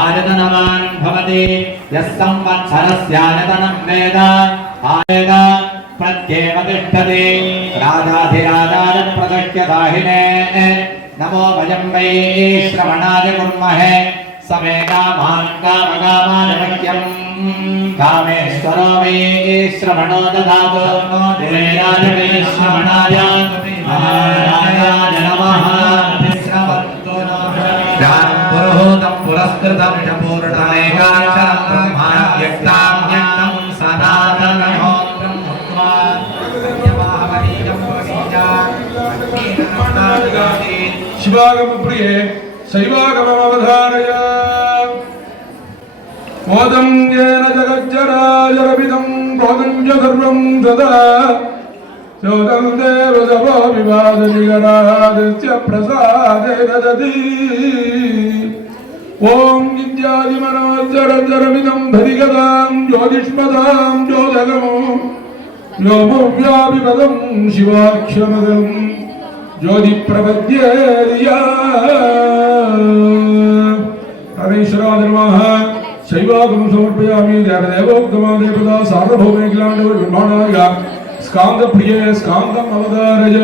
आयतनवान् भवति यः संवत्सरस्यायतनं वेद आयत प्रत्येव तिष्ठति राजाधिराजाय प्रदक्ष्यदाहिने नमो वयं वै श्रवणाय कुर्महे समे कामान् कामकामाय मह्यं कामेश्वरो वै श्रवणो ददातु देवाय वै श्रवणाय पुरस्कृतमिषपूर्णमेकाशान्यक्ताम्यन्नं सदा तनहोत्रं भक्त्वा शिवागमप्रिये शैवागममवधारय मोदं येन जगज्जराजरविदं भोगं च सर्वं ददा चोदं देवजवो विवादनिगणादित्य प्रसादेन ददी ഓം വിദ്യാതിമനോജരജരമിതം ഭരികതാം ജ്യോതിഷ്പദാം ജ്യോതകമോ വ്യോമവ്യാപിപദം ശിവാക്ഷമതം ജ്യോതിപ്രപദ്യേശ്വരാധർമാഹ ശൈവാകം സമർപ്പയാമി ദേവദേവോക്തമാദേവതാ സാർവഭൗമേഖലാണ്ടവർ ബ്രഹ്മാണായ സ്കാന്തപ്രിയേ സ്കാന്തം അവതാരയ